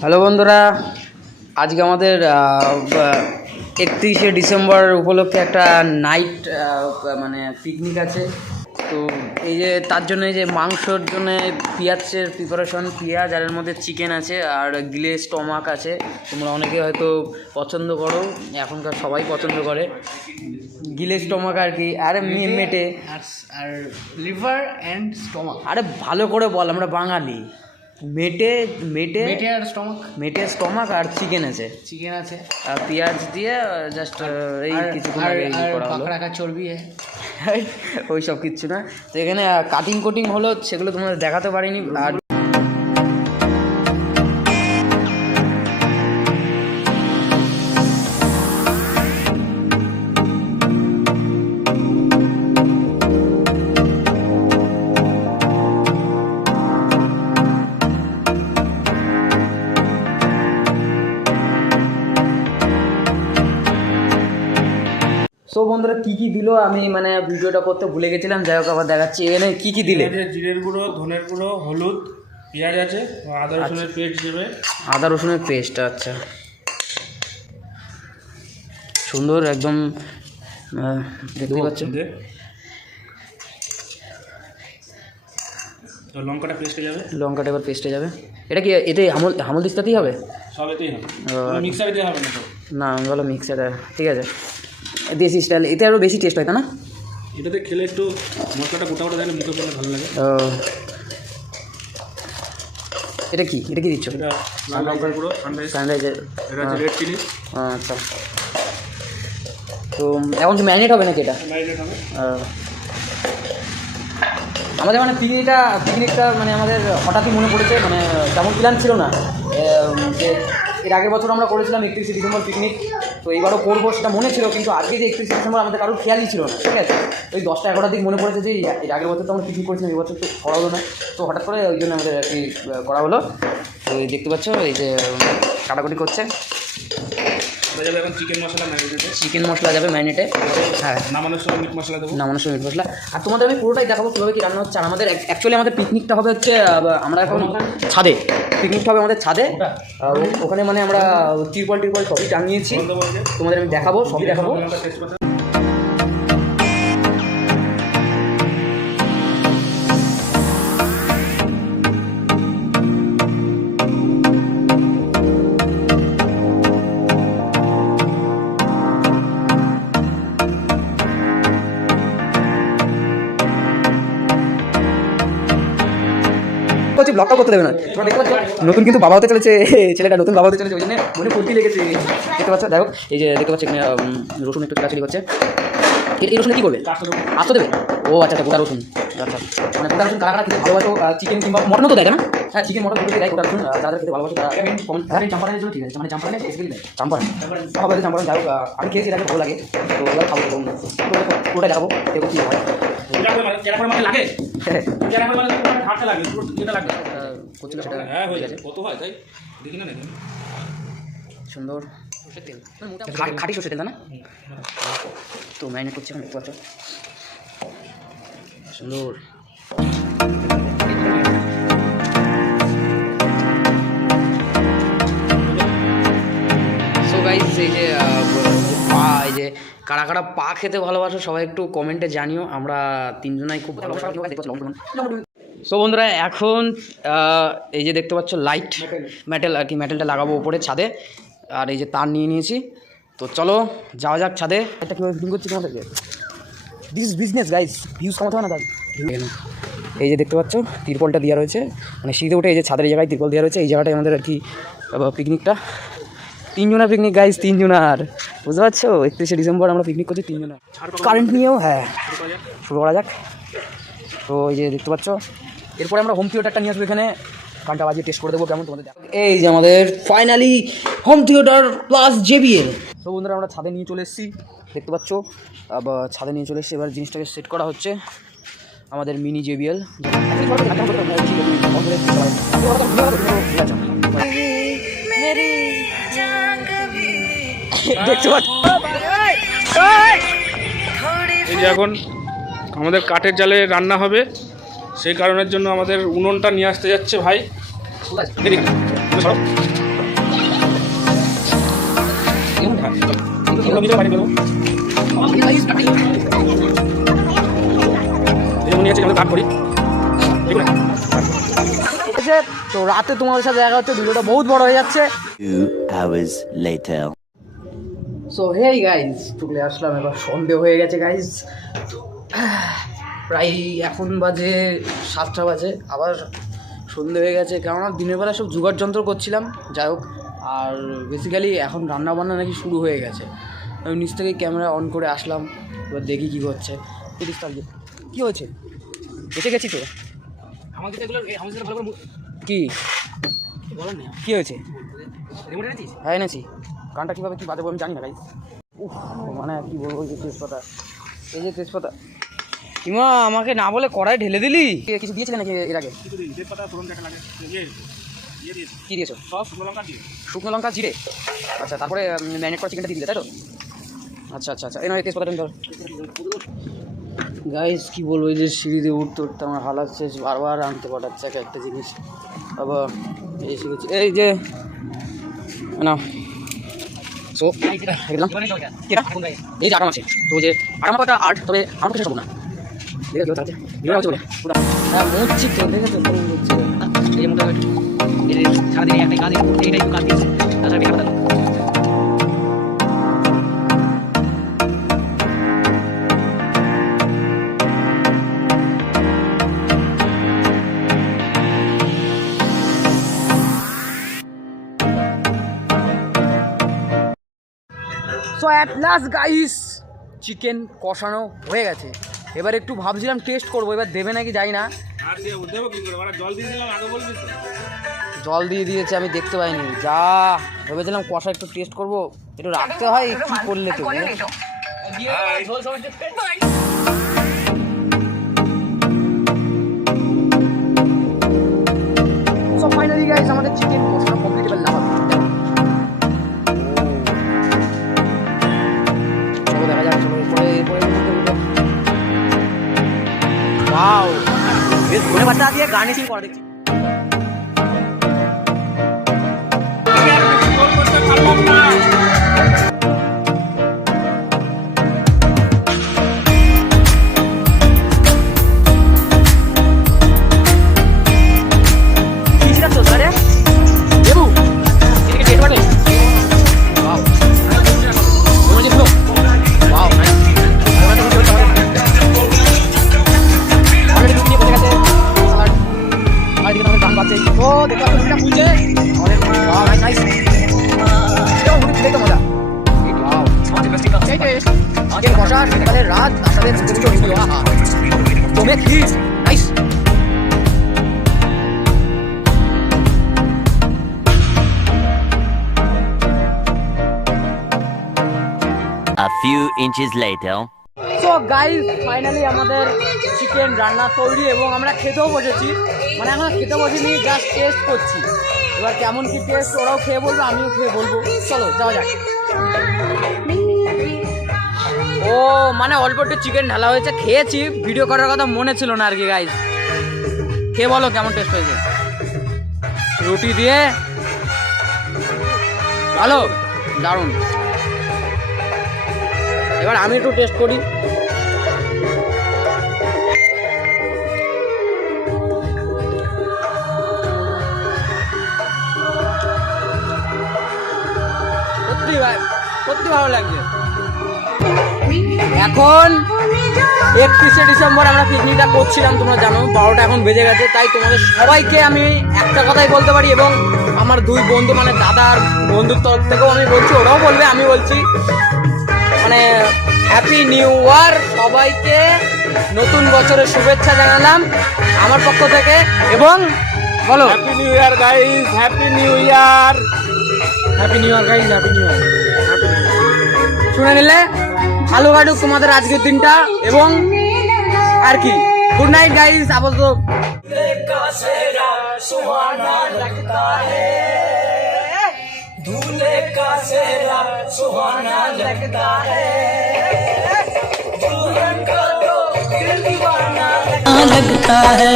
Hello বন্ধুরা, আজকে আমাদের 31শে ডিসেম্বর উপলক্ষে একটা নাইট মানে পিকনিক আছে। তো এই যে তার জন্য এই যে মাংসর জন্য পেঁয়াজের প্রিপারেশন, পেঁয়াজ আর এর মধ্যে চিকেন আছে আর গিলে স্টমাক আছে। তোমরা অনেকে হয়তো পছন্দ করো, এখনকার সবাই পছন্দ করে গিলে স্টমাক আর কি। আরে মেটে আর লিভার অ্যান্ড স্টমাক। আরে ভালো করে বল, আমরা বাঙালি। মেটে মেটে মেটে আর স্টমাক, মেটে স্টমাক আর চিকেন আছে, চিকেন আছে আর পেঁয়াজ দিয়ে জাস্ট এই কিছুক্ষণ আগে করা হলো। রাখা চর্বি ওই সব কিচ্ছু না। তো এখানে কাটিং কোটিং হলো, সেগুলো তোমাদের দেখাতে পারিনি। আর সো বন্ধুরা কী কী দিল আমি মানে ভিডিওটা করতে ভুলে গেছিলাম, যাই হোক আবার দেখাচ্ছি। এখানে কী কী দিলে? জিরের গুঁড়ো, ধনের গুঁড়ো, হলুদ, পেঁয়াজ আছে, আদা রসুনের পেস্ট দেবে। আদা রসুনের পেস্ট, আচ্ছা সুন্দর একদম দেখতে পাচ্ছ। তো লঙ্কাটা পেস্টে যাবে, লঙ্কাটা এবার পেস্টে যাবে। এটা কি এতে হামল দিস্তাতেই হবে? সবেতেই হবে, মিক্সারে দেওয়া হবে না তো। না আমি বলো মিক্সারে, ঠিক আছে। দেশি স্টাইল, এতে আরও বেশি টেস্ট হয় তাই না? এটাতে খেলে একটু মশলাটা গোটা গোটা দেয়, মুখে পড়লে ভালো লাগে। এটা কি দিচ্ছ? এটা লাল লঙ্কার গুঁড়ো, সানরাইজার, এটা হচ্ছে রেড চিলি। আচ্ছা। তো এখন কি ম্যারিনেট হবে নাকি এটা? ম্যারিনেট হবে। আমাদের মানে পিকনিকটা মানে আমাদের হঠাৎই মনে পড়েছে, মানে তেমন প্ল্যান ছিল না যে এর আগের বছর আমরা করেছিলাম 31শে ডিসেম্বর পিকনিক, তো এইবারও করবো সেটা মনে ছিল, কিন্তু আজকে যে 31শে ডিসেম্বর আমাদের কারোর খেয়ালই ছিল না, ঠিক আছে। ওই 10টা-11টার দিক মনে পড়েছে যে এর আগের বছর তো আমরা পিকনিক করেছিলাম, এই বছর তো করা হলো না, তো হঠাৎ করে ওই জন্য আমাদের আর কি করা হলো। তো এই দেখতে পাচ্ছ এই যে কাটাকুটি করছে। যাবে এখন চিকেন মশলা ম্যারিনেটে, চিকেন মশলা যাবে ম্যারিনেটে, হ্যাঁ। নামানোর সময় মিট মশলা দেবো, নামানোর সময় মিট মশলা। আর তোমাদের আমি পুরোটাই দেখাবো কীভাবে কী রান্না হচ্ছে। আর আমাদের অ্যাকচুয়ালি আমাদের পিকনিকটা হবে হচ্ছে আমরা এখন ছাদে, পিকনিকটা হবে আমাদের ছাদে। ওখানে মানে আমরা তিরপল সবই টাঙিয়েছি, তোমাদের আমি দেখাবো, সবই দেখাবো। ব্লগটা করতে দেবে না, তোমরা দেখতে পাচ্ছ নতুন কিন্তু বাবা হতে চলেছে, ছেলেটা নতুন বাবা হতে চলেছে, ওই জন্য মনে ফুর্তি লেগেছে। দেখতে পাচ্ছ, দেখো এই যে দেখতে পাচ্ছ এখানে রসুন একটু কাছারি হচ্ছে। এই রসুনে কী করবে? আস্ত দেবে? ও আচ্ছা, গোটা রসুন, আচ্ছা। মানে গোটা রসুন কারা খেতে ভালোবাসো, চিকেন কিংবা মটনও তো দেয় না? হ্যাঁ, চিকেন মটন দুটোই দেয় গোটা রসুন, যারা খেতে ভালোবাসো তারা চাম্পারানের জন্য ঠিক আছে, মানে চাম্পারানে স্পেশালি দেয় চাম্পারান হবে, চাম্পারান যাই হোক আমি খেয়েছি, এটাকে ভালো লাগে, তো ওরা খাবো। পুরোটা দেখাবো দেখো কী হয়। সুন্দর তেল, খাঁটি সরষের তেল না? তো ম্যারিনেট করছে এখন, দেখতে পাচ্ছ সুন্দর। সো গাইস এই যে পা, এই যে কারা কারা পা খেতে ভালোবাসো সবাই একটু কমেন্টে জানিও, আমরা তিনজনাই খুব ভালোবাসি। সো বন্ধুরা এখন এই যে দেখতে পাচ্ছ লাইট মেটাল আর কি, মেটালটা লাগাবো উপরে ছাদে, আর এই যে তার নিয়ে নিয়েছি। তো চলো যাওয়া যাক ছাদে। এটা কীভাবে ফিটিং করছি তোমাদেরকে, দিস বিজনেস গাইস, ভিউজ কমাতে হয় না তার। এই যে দেখতে পাচ্ছ তিরপলটা দেওয়া রয়েছে, মানে শীতে উঠে এই যে ছাদের জায়গায় তিরপল দেওয়া রয়েছে, এই জায়গাটায় আমাদের আর কি পিকনিকটা। 3 জনের পিকনিক গাইস, 3 জনের, বুঝতে পারছো? 31শে ডিসেম্বর আমরা পিকনিক করছি 3 জনের, কারেন্ট নিয়েও। হ্যাঁ, শুরু করা যাক। তো এই যে দেখতে পাচ্ছ এরপরে আমরা হোম থিয়েটারটা নিয়ে আসবো এখানে, গানটা বাজিয়ে টেস্ট করে দেবো কেমন তোমাদের দেখো। এই যে আমাদের finally home theatre plus JBL। তো বন্ধুরা আমরা ছাদে নিয়ে চলে এসেছি, দেখতে পাচ্ছ ছাদে নিয়ে চলে এসেছি। এবার জিনিসটাকে সেট করা হচ্ছে, আমাদের মিনি JBL। দেখতে পাচ্ছ এই যে এখন আমাদের কাঠের জালে রান্না হবে, সেই কারণের জন্য আমাদের উনুনটা নিয়ে আসতে যাচ্ছে ভাই। এগুলো কিছু বাড়ি দেবো মনে হচ্ছে কাট করি ঠিক আছে। তো রাতে তোমাদের সাথে দেখা হচ্ছে, ভিডিওটা বহুত বড় হয়ে যাচ্ছে। 2 hours later. So hey guys, চলে আসলাম, এবার সন্ধে হয়ে গেছে গাইজ। প্রায় এখন বাজে 7টা বাজে, আবার সন্ধে হয়ে গেছে, কেননা দিনের বেলা সব জোগাড় যন্ত্র করছিলাম। যাই হোক, আর বেসিক্যালি এখন রান্নাবান্না নাকি শুরু হয়ে গেছে। আমি নিচ থেকে ক্যামেরা অন করে আসলাম, এবার দেখি কী হচ্ছে। কী হয়েছে? বেঁচে গেছি তো। আমাদের এগুলো ভালো করে কি বলেন না কী হয়েছে? রিমোট এনেছিস? হ্যাঁ এনেছি। গানটা কীভাবে কী বাজাবো আমি জানি না গাইজ। মানে কী বলবো, এই যে তেজপাতা, এই যে তেজপাতা। ইমা আমাকে না বলে কড়াই ঢেলে দিলি। কিছু দিয়েছিলে নাকি এর আগে? কিছু দিন তেজপাতা ফোড়ন কাটা লাগে দিয়েছি। কী দিয়েছো? সব শুকনো লঙ্কা দিয়ে শুকনো লঙ্কা জিরে। আচ্ছা, তারপরে ম্যারিনেট করা চিকেনটা দিয়ে দিলে, তাই তো? আচ্ছা আচ্ছা আচ্ছা, এই নয় তেজপাতাটা ধর। গাইস কী বলবো, এই যে সিঁড়িতে উঠতে উঠতে আমার হালাত শেষ, বারবার আনতে পাঠাচ্ছে একটা জিনিস। আবার এই শিখেছি, এই যে না সো এই যে আরাম আছে, তো যে আরাম একটা আর্ট, তবে আমার কাছে সব না। ঠিক আছে, তাহলে ভিডিও হচ্ছে বলে হ্যাঁ মুচ্ছি তো, ঠিক আছে, এই মোটামুটি এই যে সারাদিন একটাই কাজ, এইটাই কাজ দিয়েছে, তাছাড়া বেকার কথা। So at last guys chicken কষানো হয়ে গেছে। এবার একটু ভাবছিলাম টেস্ট করবো, এবার দেবে নাকি জানি না। আর দিয়ে দেবো কি করে? ওরা জল দিয়ে দিলাম আগে বলবি তো। জল দিয়ে দিয়েছে, আমি দেখতে পাইনি। যা ভেবেছিলাম কষা একটু টেস্ট করবো, একটু রাখতে হয় কি করলে তো। সো ফাইনালি গাইস আমাদের চিকেন কষানো কমপ্লিট। এবার লাভ দেখা যাক, চলো ওয়াও, বেশ ধনে পাতা দিয়ে গার্নিশিং করা দেখছি। রাত আপনাদের nice. A few inches later. So guys finally আমাদের চিকেন রান্না তৈরি এবং আমরা খেতেও বসেছি। মানে এখন খেতে বসিনি, জাস্ট টেস্ট করছি। এবার কেমন কি টেস্ট ওরাও খেয়ে বলবে, আমিও খেয়ে বলবো। চলো যাওয়া যাক। ও মানে অল্প একটু চিকেন ঢালা হয়েছে, খেয়েছি, ভিডিও করার কথা মনে ছিল না আর কি। গাইস খেয়ে বলো কেমন টেস্ট হয়েছে। রুটি দিয়ে ভালো, দারুণ। এবার আমি একটু টেস্ট করি। সত্যি ভালো লাগছে। এখন 31শে ডিসেম্বর আমরা পিকনিকটা করছিলাম, তোমরা জানো। 12টা এখন বেজে গেছে, তাই তোমাদের সবাইকে আমি একটা কথাই বলতে পারি, এবং আমার দুই বন্ধু মানে দাদার বন্ধুর তরফ থেকেও আমি বলছি, ওরাও বলবে, আমি বলছি, মানে হ্যাপি নিউ ইয়ার সবাইকে। নতুন বছরের শুভেচ্ছা জানালাম আমার পক্ষ থেকে। এবং বলো happy new year guys, happy new year, happy new year guys, happy new year. শুনে নিলে ভালো কাটুক তোমাদের আজকের দিনটা, এবং আর কি গুড নাইট গাইস। আপাতত दूल्हे का सेहरा सुहाना लगता है, दुल्हन का तो दिल दीवाना लगता है।